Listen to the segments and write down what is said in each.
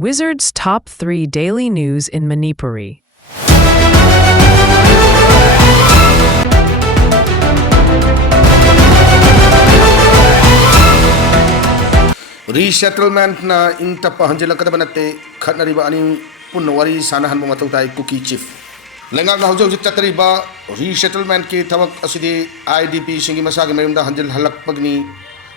Wizards Top 3 Daily News in Manipuri. Resettlement na inta pa hanjila kada banate khatna riba ani punno wari sanahan mo matautai Kuki chief lenga na hojol jittatari ba resettlement ke thabak asidi IDP singi masagi mayumda hanjil halak pagni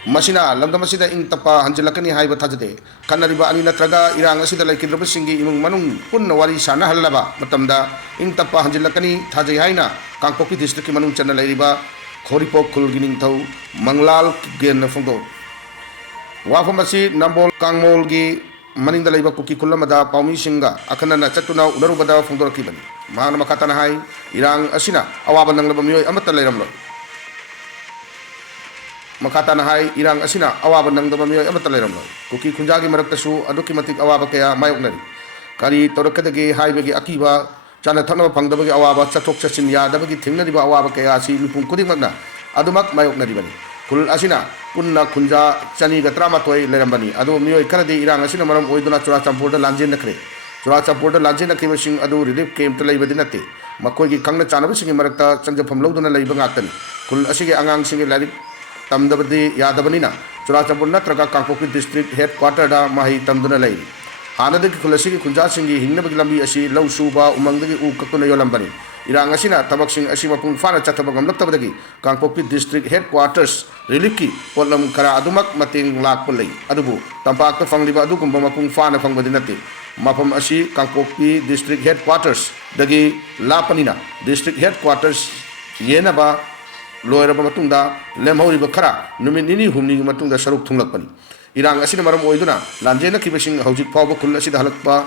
masina lamda masida inta pa hanjilakani haiba thajade khatna riba ani natraga irang asida laikidroba singi imung manung punno wari sana halaba matamda inta pa hanjilakani thajai haina Kangpokpi district ki manung chana lairiba khoripok khulgining thau manglal gen na phongdo Wafamasi Nambol Kangmol gi maning dalaiba Kuki kulamada paumi singa akanana chatuna unarubada fungdor kibani mahana makata na hai irang asina awaban ng labamiyoy amata layramlo makata na hai irang asina awaban ng labamiyoy amata layramlo Kuki kunjagi maraktasu aduki matik awaba kaya mayok nari kari torakadagi hai bagi akiba chana thakna phangdabagi awaba chathok chachin yadabagi thingna awaba kaya si mipum kudik magna adumak mayok nari bani kul asina punna kunja chani gatra matoi lerambani adu mioi karadi irang asina maram oiduna churachampur lanjin nakre churachampur lanjin nakre sing adu relief camp to leibadi nate makoi gi kangna chanaba sing marakta changjapam loduna leiba ngaktan kul asige angang sing larik tamdabadi yadabanina churachampur natraga Kangpokpi district headquarter da mahi tamduna lei hanadagi kul asige kunja sing hingnabagi lambi asi lau suba umangdagi u kakuna yolambani irang asina tabak sing asima pung fana chatabag amlaptabadagi Kangpokpi district headquarters relief ki polam kara adumak mating lak pulai adubu tampak to fangliba adu kumba mapung fana fangbadinati mapam asi Kangpokpi district headquarters dagi lapanina district headquarters yena ba loira ba matungda lemhori ba khara numit nini humni matungda saruk thunglakpani irang asina maram oiduna lanjena kibasing hojik pawba kul asida halakpa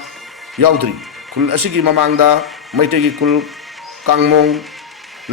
yaudri kul asigi mamangda maitegi kul Kangmong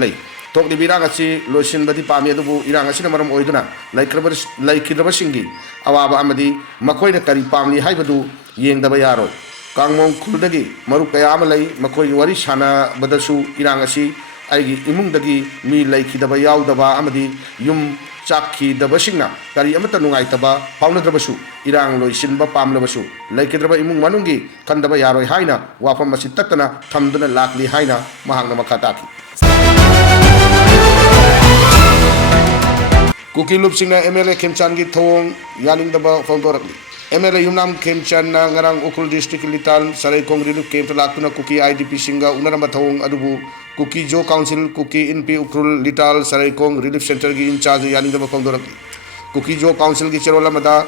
lay tok di birang asi losin badi pami adubu irang asina maram oiduna laikidaba singi awaba amadi makoi na kari pamli haibadu yengdaba yaro Kangmong kuldagi maru kaya amalai makoi wari sana badasu irang asi aigi imung dagi mi laikidaba yaudaba amadi yum chakhi daba singna kari amata nungai taba paunadrabasu irang loisin ba pamlabasu laikidraba imung manungi kandaba yaroi haina wafam masi tatana thamduna lakli haina mahangna makhataki Kuki lup singna MLA Khemchan gi thong yaning daba fongdorakli MLA Yumnam Khemchan na ngarang Ukhrul district litan sarai kongrilu kem lakuna Kuki IDP singa unarama thong adubu Kuki Jo Council Kuki NP Ukhrul Lital Saraikong Relief Center gi in charge yani daba fongdorakli Kuki Jo Council gi cherola mada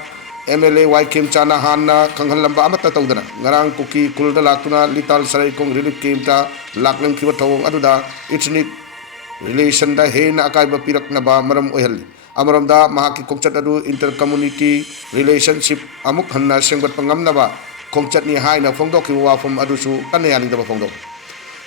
MLA Y Khemchana hanna kanghal lamba amata tawdana ngarang Kuki kulda lakuna Lital Saraikong Relief Camp laklem khiba thong aduda ethnic relation da hena akaiba pirakna ba maram oihali amaramda mahaki kongchat adu inter community relationship amuk hanna sengbat pangamna ba kongchat ni haina fongdok ki wafam adusu kanne yani daba fongdok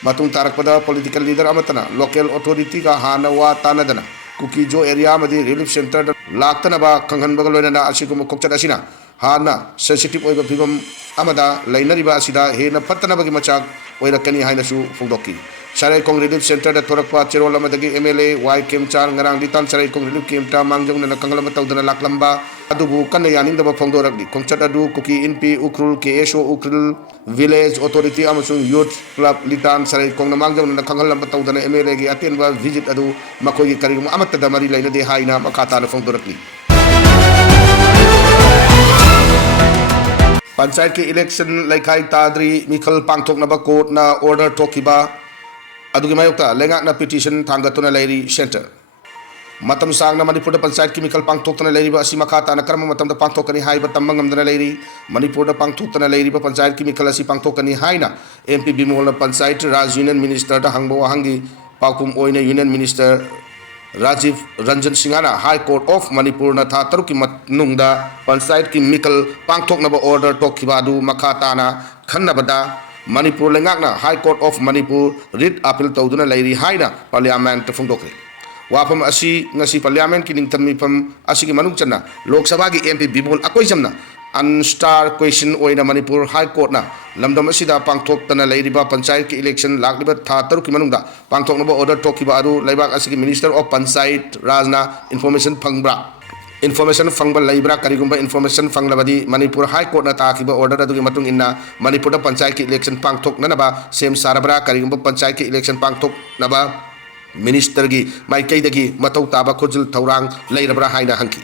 matung tarak pada political leader amatana local authority ka hana wa tanadana Kuki Jo area madi relief center laktana ba kanghan bagalona na asigum kokchat asina hana sensitive oiba bibam amada lainari ba asida hena patana bagi machak oirakani haina su fongdoki Sarai Kong Relief Center da thorakpa cherola madagi MLA Y Khemchan ngarang litan Sarai Kong Relief Camp ta mangjong na kanglama tawdana laklamba adubu kanna yaning daba fongdorakli kongchat adu Kuki NP Ukhrul KSO Ukhrul Village Authority amasung Youth Club litan Sarai Kong na mangjong na kanglama tawdana MLA gi atenba visit adu makoi gi karigum amatta da mari laina de haina makata na fongdorakli Panchayat ke election laikhai tadri mikhal pangthok na ba court na order thokiba adugi mayokta lengak na petition thangatuna lairi center matam sang na Manipur da panchayat ki mikhal pangthokna lairi ba asima khata na karma matam da pangthokani hai ba tamangam dana lairi Manipur da pangthokna lairi ba panchayat ki mikhal asi pangthokani haina MP Bimol na panchayat Raj Union Minister da hangbo hangi pakum oina Union Minister Rajiv Ranjan Singhana High Court of Manipur na tha taruki matnungda panchayat ki mikhal pangthokna ba order thokiba adu makhata na khanna bada Manipur lengakna High Court of Manipur writ appeal tawduna lairi haina parliament fongdokre wafam asi ngasi parliament ki ningtam mipam asi ki manung chana Lok Sabha gi MP Bimol akoi jamna unstar question oina Manipur High Court na lamdam asida pangthok tana lairi ba panchayat ki election lakliba tha taru ki manungda pangthok na ba order thokiba adu laibak asi ki Minister of Panchayat Rajna information phangbra information fangba laibra karigumba information fanglabadi Manipur High Court na takiba order adugi matung inna Manipur da panchayat ki election pangthok nanaba sem sarabra karigumba panchayat ki election pangthok naba minister gi maikai dagi matau taba khojul thaurang lairabra haina hanki